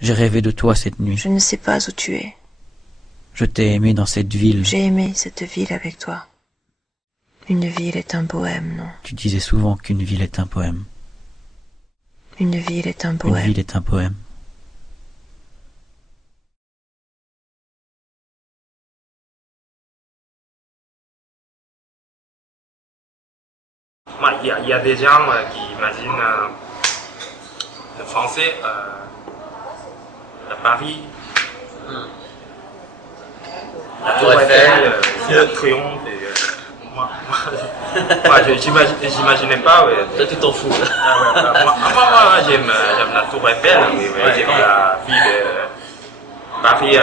J'ai rêvé de toi cette nuit. Je ne sais pas où tu es. Je t'ai aimé dans cette ville. J'ai aimé cette ville avec toi. Une ville est un poème, non? Tu disais souvent qu'une ville est un poème. Une ville est un Une poème. ville est un poème. Il y a des gens qui imaginent le français à Paris, la Tour Eiffel, le Triomphe. Moi, j'imaginais pas. Ouais. Toi, tu t'en fous. Moi, j'aime la Tour Eiffel, j'aime la ville de Paris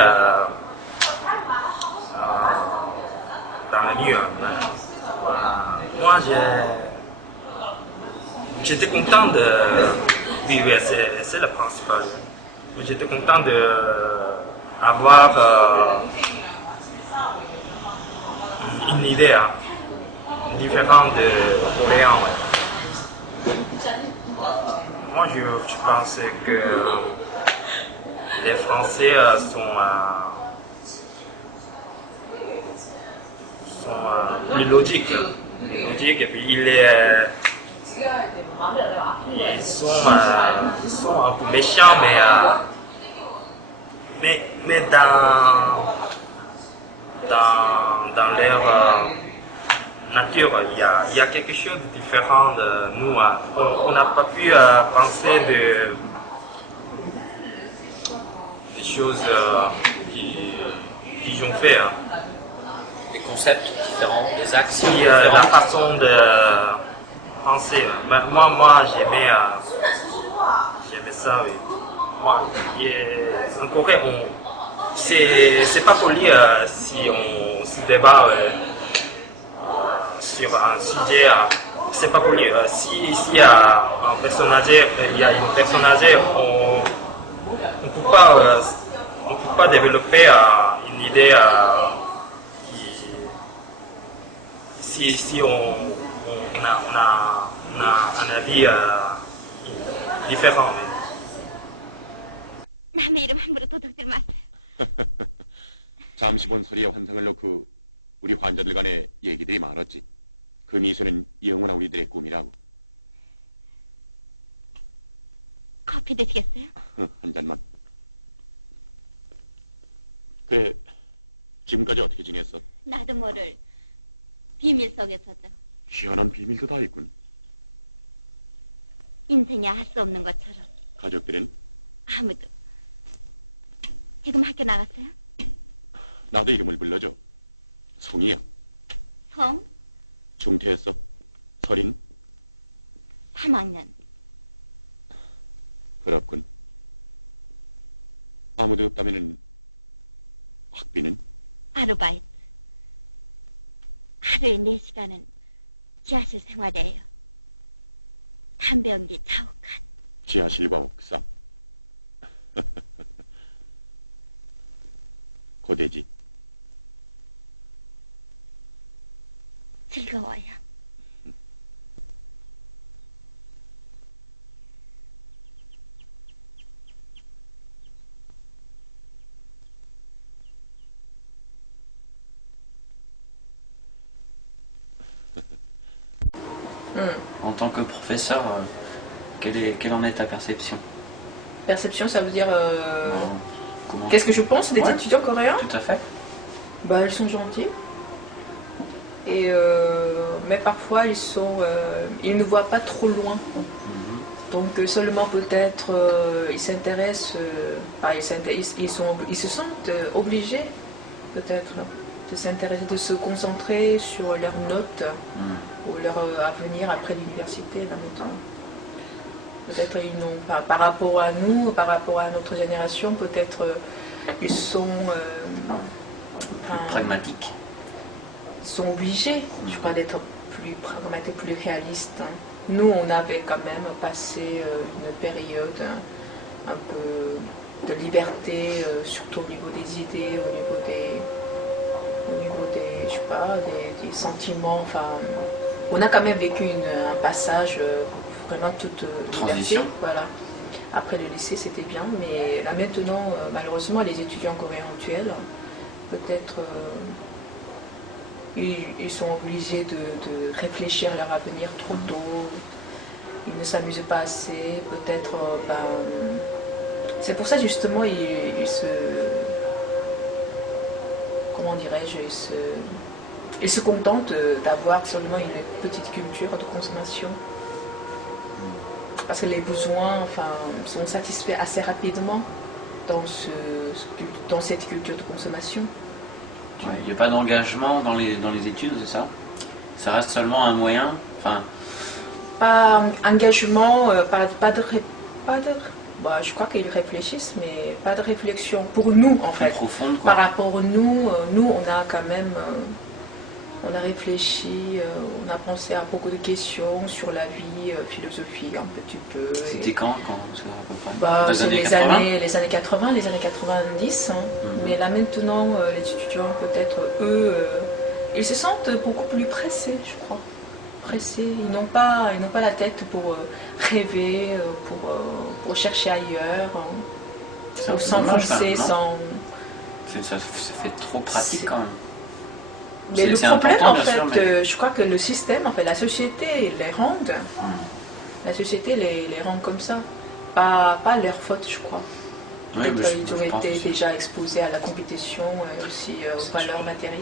dans la nuit. Moi, j'étais content de... Oui, c'est le principal. J'étais content d'avoir une idée différente de coréen. Moi, je pense que les Français sont plus logiques. Et puis ils sont un peu méchants, mais dans leur nature, il y a quelque chose de différent de nous. On n'a pas pu penser des choses qu'ils ont fait. Des concepts différents, des actes Si différents. la façon de penser, moi j'aimais ça. Oui. En Corée, c'est pas poli si on se débat sur un sujet, c'est pas poli. Si il y a un personnage, il y a une personnage, on peut pas développer une idée si on a un avis différent. 남의 이름 함부로 도둑질 마세요. 잠시 본 소리에 환상을 놓고 우리 환자들 간에 얘기들이 많았지. 그 미소는 영원한 우리들의 꿈이라고. 커피 드시겠어요? 한 잔만. 그래, 지금까지 어떻게 지냈어? 나도 모를 비밀 속에서죠. 희한한 비밀도 다 있군. 인생에 할 수 없는 것처럼. 가족들은? 아무도. 지금 학교 나갔어요? 나도 이름을 불러줘. 송이야. 성? 중퇴했어. 설인? 3학년. 그렇군. 아무도 없다면은 학비는? 아르바이트. 하루에 4시간은 지하실 생활이에요. 담배 연기 자욱한. 지하실과 옥상. 고되지. 즐거워요. En tant que professeur, quelle en est ta perception? Perception, ça veut dire... Comment... Qu'est-ce que je pense des Ouais. étudiants coréens? Tout à fait. Bah, ils sont gentils. Et, mais parfois, ils ne voient pas trop loin. Donc seulement peut-être ils s'intéressent, ils se sentent obligés peut-être de s'intéresser, de se concentrer sur leurs notes ou leur avenir après l'université dans le temps. Peut-être ils n'ont pas, par rapport à nous, par rapport à notre génération, peut-être ils sont pragmatiques. Ils sont obligés, je crois, d'être plus pragmatiques, plus réalistes. Nous, on avait quand même passé une période un peu de liberté, surtout au niveau des idées, au niveau des je sais pas, des sentiments. Enfin, on a quand même vécu un passage vraiment toute Transition. liberté, voilà. Après le lycée, c'était bien, mais là maintenant, malheureusement, les étudiants coréens actuels, peut-être ils sont obligés de réfléchir à leur avenir trop tôt. Ils ne s'amusent pas assez. Peut-être, c'est pour ça justement, ils se, comment dirais-je, ils se contentent d'avoir seulement une petite culture de consommation. Parce que les besoins, sont satisfaits assez rapidement dans cette culture de consommation. Ouais, il n'y a pas d'engagement dans les études, c'est ça? Ça reste seulement un moyen, Pas engagement, je crois qu'ils réfléchissent, mais pas de réflexion pour nous en fait. profonde, quoi. Par rapport à nous, on a quand même, on a réfléchi, on a pensé à beaucoup de questions sur la vie, philosophie un petit peu. C'était quand c'est à peu près? C'est les années 80, les années 90. Mais là maintenant, les étudiants, peut-être, eux, ils se sentent beaucoup plus pressés, je crois. Pressés, ils n'ont pas la tête pour rêver, pour chercher ailleurs, pour s'enfoncer sans... Ça fait trop pratique quand même. Mais le C'est problème, important, en bien fait, sûr, mais- je crois que le système, en fait, la société les rend. La société les rend comme ça. Pas leur faute, je crois. Oui, mais Ils ont été déjà exposés à la compétition et aussi aux valeurs matérielles.